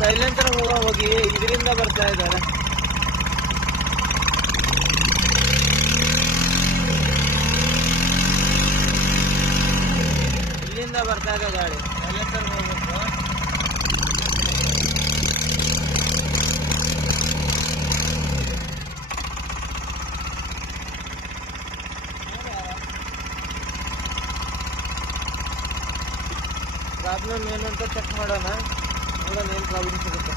Silencer ಹೋಗಿ ಇದರಿಂದ ಬರ್ತಾ ಇದ್ದಾರೆ. ಇಲ್ಲಿಂದ ಬರ್ತಾ ಇದೆ ಗಾಡಿ. ಸೈಲೆನ್ಸರ್ ಹೋಗ್ಬೇಕು. ಪ್ರಾಬ್ಲಮ್ ಏನು ಅಂತ ಚೆಕ್ ಮಾಡೋಣ. ನೋಡೋಣ ಏನು ಪ್ರಾಬ್ಲಮ್ ಸಿಗುತ್ತೆ.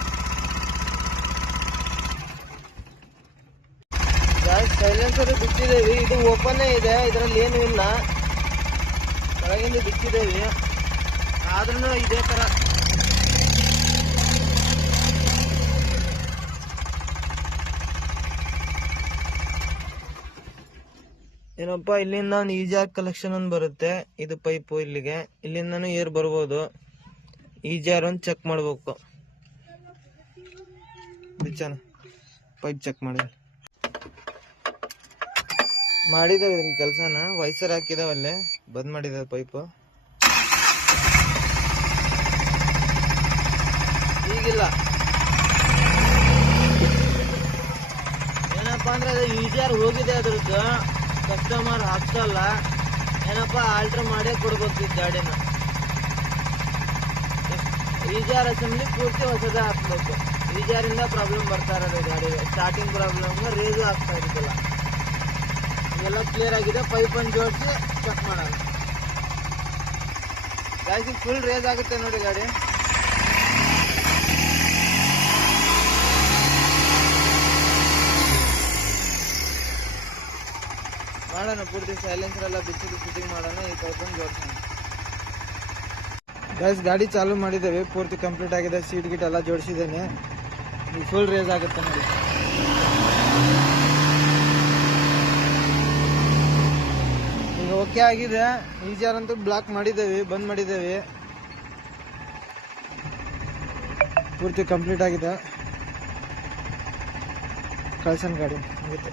ಸೈಲೆನ್ಸರ್ ಬಿಚ್ಚಿದ್ದೇವೆ. ಇದು ಓಪನ್ ಇದೆ, ಇದರಲ್ಲಿ ಏನು ಇಲ್ಲ. ಕೆಳಗಿಂದ ಬಿಚ್ಚಿದ್ದೇವೆ, ಆದ್ರೂ ಇದೇ ತರ ಏನಪ್ಪಾ. ಇಲ್ಲಿಂದ ಒಂದು ಈಜಾರ್ ಕಲೆಕ್ಷನ್ ಒಂದು ಬರುತ್ತೆ. ಇದು ಪೈಪು ಇಲ್ಲಿಗೆ, ಇಲ್ಲಿಂದನೂ ಏರ್ ಬರ್ಬೋದು. ಈಜಾರ್ ಒಂದು ಚೆಕ್ ಮಾಡ್ಬೇಕು. ಬಿಚ್ಚಾನ ಪೈಪ್ ಚೆಕ್ ಮಾಡಿದಾವೆ ಇದನ್ನ ಕೆಲಸನ. ವೈಸರ್ ಹಾಕಿದಾವಲ್ಲೇ, ಬಂದ್ ಮಾಡಿದಾವೆ ಪೈಪು. ಈಗಿಲ್ಲ ಏನಪ್ಪಾ ಅಂದ್ರೆ ಅದು ಈಜಾರ್ ಹೋಗಿದೆ. ಅದ್ರದ್ದು ಕಸ್ಟಮರ್ ಹಾಕ್ಸಲ್ಲ. ಏನಪ್ಪಾ ಆಲ್ಟರ್ ಮಾಡೇ ಕೊಡ್ಬೇಕು ಈ ಗಾಡಿನ. ಈಜಾರ್ ಅಸೆಂಬ್ಲಿ ಪೂರ್ತಿ ಹೊಸದ ಹಾಕ್ಬೇಕು. ಈಜಾರಿಂದ ಪ್ರಾಬ್ಲಮ್ ಬರ್ತಾ ಇರೋದು ಗಾಡಿಗೆ. ಸ್ಟಾರ್ಟಿಂಗ್ ಪ್ರಾಬ್ಲಮ್, ರೇಜು ಆಗ್ತಾ ಇದ್ದಿಲ್ಲ. ಎಲ್ಲ ಕ್ಲಿಯರ್ ಆಗಿದೆ. ಪೈಪ್ ಅನ್ನು ಜೋಡಿಸಿ ಚೆಕ್ ಮಾಡೋಣ. ಗಾಡಿ ಫುಲ್ ರೇಸ್ ಆಗುತ್ತೆ ನೋಡಿ ಗಾಡಿ. ಮಾಡೋಣ ಪೂರ್ತಿ ಸೈಲೆನ್ಸರ್ ಎಲ್ಲ ಬಿಚ್ಚಿಟ್ಟು ಫಿಟ್ಟಿಂಗ್ ಮಾಡೋಣ. ಈ ಪೈಪ್ ಅನ್ನು ಜೋಡಿಸೋಣ. ಗೈಸ್ ಗಾಡಿ ಚಾಲೂ ಮಾಡಿದ್ದೇವೆ, ಪೂರ್ತಿ ಕಂಪ್ಲೀಟ್ ಆಗಿದೆ. ಸೀಟ್ ಗಿಟ್ ಎಲ್ಲ ಜೋಡಿಸಿದ್ದೇನೆ. ಈಗ ಫುಲ್ ರೇಸ್ ಆಗುತ್ತೆ ನೋಡಿ. ಈಗ ಓಕೆ ಆಗಿದೆ. ಈಜಾರ್ ಅಂತೂ ಬ್ಲಾಕ್ ಮಾಡಿದ್ದೇವೆ, ಬಂದ್ ಮಾಡಿದ್ದೇವೆ. ಪೂರ್ತಿ ಕಂಪ್ಲೀಟ್ ಆಗಿದೆ. ಕಳ್ಸನ್ ಗಾಡಿ ಮುಗಿತು.